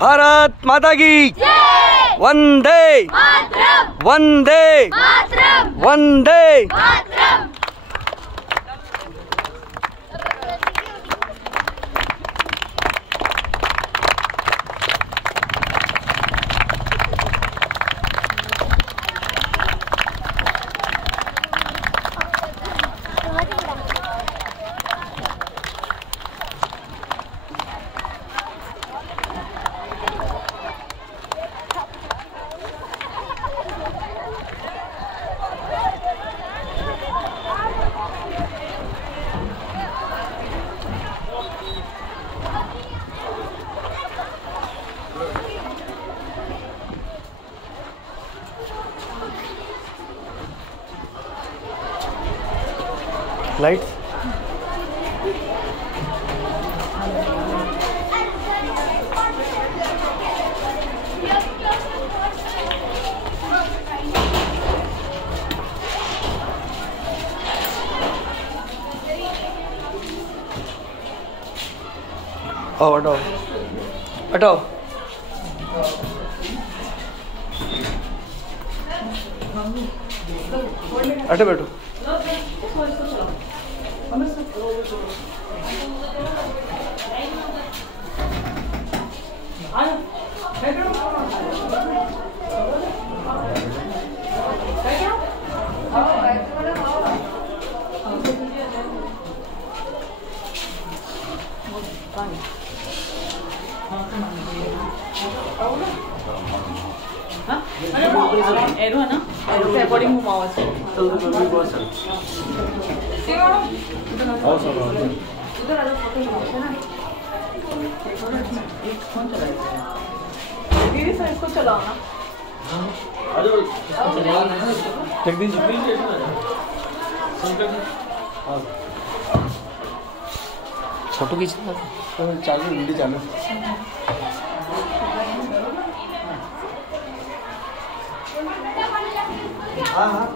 भारत माता की वंदे वंदे वंदे। लाइट आओ हटाओ हटाओ। हटे बैठो। एरो है ना, एरो के अकॉर्डिंग घुमाओ इसको। उधर आ जाओ, फोटो है ना। कौन चलाएगा? दीदी सर इसको चलाओ ना। जगदीश फोटो खींचना चालू, वीडियो चालू। हाँ हाँ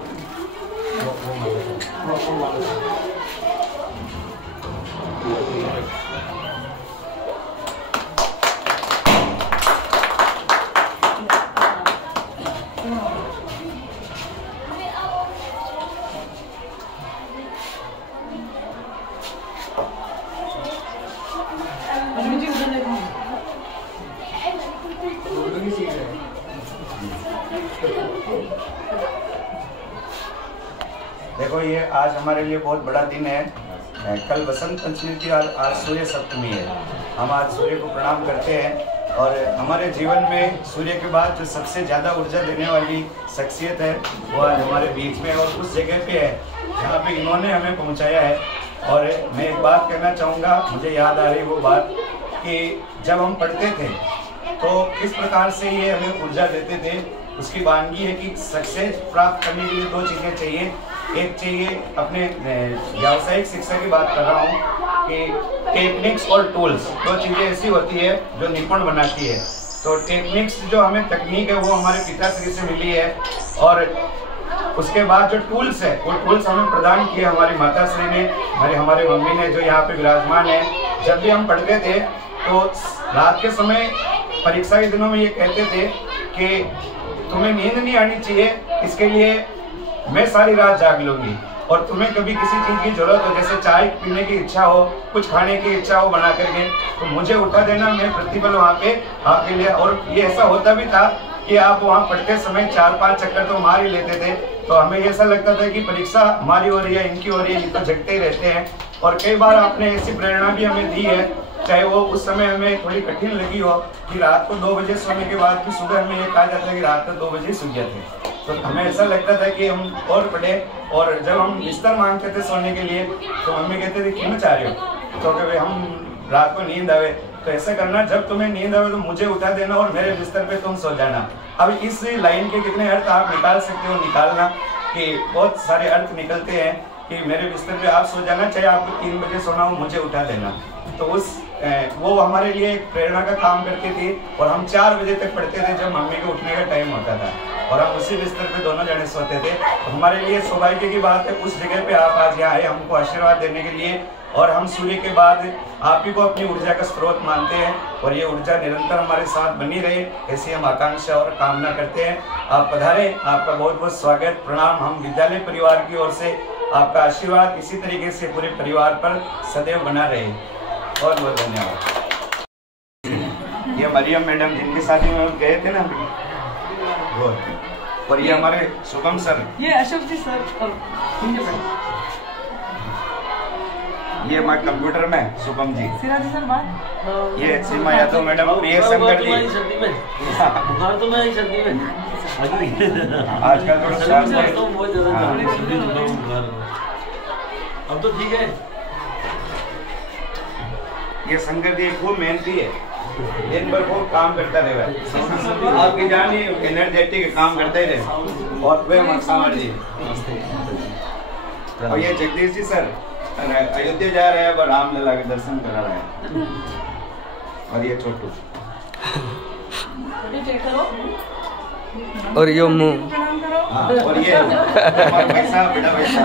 देखो, ये आज हमारे लिए बहुत बड़ा दिन है। कल बसंत पंचमी थी और आज सूर्य सप्तमी है। हम आज सूर्य को प्रणाम करते हैं और हमारे जीवन में सूर्य के बाद जो सबसे ज़्यादा ऊर्जा देने वाली शख्सियत है वो आज हमारे बीच में और उस जगह पे है जहाँ पे इन्होंने हमें पहुँचाया है। और मैं एक बात कहना चाहूँगा, मुझे याद आ रही वो बात कि जब हम पढ़ते थे तो किस प्रकार से ये हमें ऊर्जा देते थे। उसकी वानगी है कि सक्सेस प्राप्त करने के लिए दो चीज़ें चाहिए। एक चाहिए, अपने व्यावसायिक शिक्षा की बात कर रहा हूँ कि टेक्निक्स और टूल्स, दो चीज़ें ऐसी होती है जो निपुण बनाती है। तो टेक्निक्स जो हमें तकनीक है वो हमारे पिताश्री से मिली है और उसके बाद जो टूल्स है वो टूल्स हमें प्रदान किए हमारी माताश्री ने, हमारे मम्मी ने जो यहाँ पे विराजमान है। जब भी हम पढ़ते थे तो रात के समय परीक्षा के दिनों में ये कहते थे कि तुम्हें नींद नहीं आनी चाहिए, इसके लिए मैं सारी रात जाग लूंगी। और तुम्हें कभी किसी चीज़ की जरूरत हो, जैसे चाय पीने की इच्छा हो, कुछ खाने की इच्छा हो बना करके, तो मुझे उठा देना, मैं प्रतिपल वहाँ पे आपके लिए। और ये ऐसा होता भी था कि आप वहाँ पढ़ते समय 4-5 चक्कर तो मार ही लेते थे। तो हमें ऐसा लगता था कि परीक्षा हमारी हो रही है, इनकी हो रही है, ये तो जगते ही रहते हैं। और कई बार आपने ऐसी प्रेरणा भी हमें दी है, चाहे वो उस समय हमें थोड़ी कठिन लगी हो कि रात को 2 बजे सोने के बाद भी सुबह हमें ये कहा जाता है कि रात को 2 बजे सो गए थे। तो हमें ऐसा लगता था कि हम और पढ़े। और जब हम बिस्तर मांगते थे सोने के लिए तो मम्मी कहते थे क्यों चाह रहे हो, तो कि हम रात को नींद आवे। तो ऐसा करना, जब तुम्हें नींद आवे तो मुझे उठा देना और मेरे बिस्तर पे तुम सो जाना। अब इस लाइन के कितने अर्थ आप निकाल सकते हो, निकालना कि बहुत सारे अर्थ निकलते हैं कि मेरे बिस्तर पे आप सो जाना, चाहे आपको 3 बजे सोना हो, मुझे उठा देना। तो वो हमारे लिए एक प्रेरणा का काम करती थी। और हम 4 बजे तक पढ़ते थे जब मम्मी के उठने का टाइम होता था, और हम उसी बिस्तर पे दोनों जने सोते थे। तो हमारे लिए सौभाग्य की बात है उस जगह पे आप आज यहाँ आए हमको आशीर्वाद देने के लिए। और हम सूर्य के बाद आप ही को अपनी ऊर्जा का स्रोत मानते हैं और ये ऊर्जा निरंतर हमारे साथ बनी रहे, ऐसी हम आकांक्षा और कामना करते हैं। आप पधारे, आपका बहुत बहुत स्वागत, प्रणाम। हम विद्यालय परिवार की ओर से आपका आशीर्वाद इसी तरीके से पूरे परिवार पर सदैव बना रहे। बहुत बहुत धन्यवाद। ये मरियम मैडम जिनके साथ ही हम गए थे ना अभी, वो, और ये हमारे शुभम सर, ये अशोक जी सर, ये हमारे कंप्यूटर में शुभम जी, सिराजी सर बात, ये सीमा यादव मैडम, प्रिय शंकर जी। बुखार तो मैं सर्दी में आजकल थोड़ा स्वास्थ्य तो बहुत ज्यादा, अब तो ठीक है। ये शंकर जी खूब मेहनती है, दिन भर खूब काम करता रहे, आपकी जान ही एनर्जेटिक काम करते रहे। और वे सांवर जी, और ये जगदीश जी सर अयोध्या जा रहे हैं और रामलला के दर्शन करा रहे हैं। और ये छोटू, और यो मुंह, प्रणाम करो। हाँ, और ये वैसा बेटा वैसा,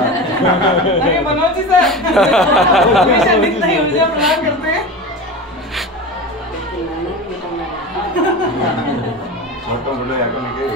अरे मनोज जी सर हमेशा दिखता ही ऊर्जा प्रदान करते हैं। छोटो बड़ो या को निकले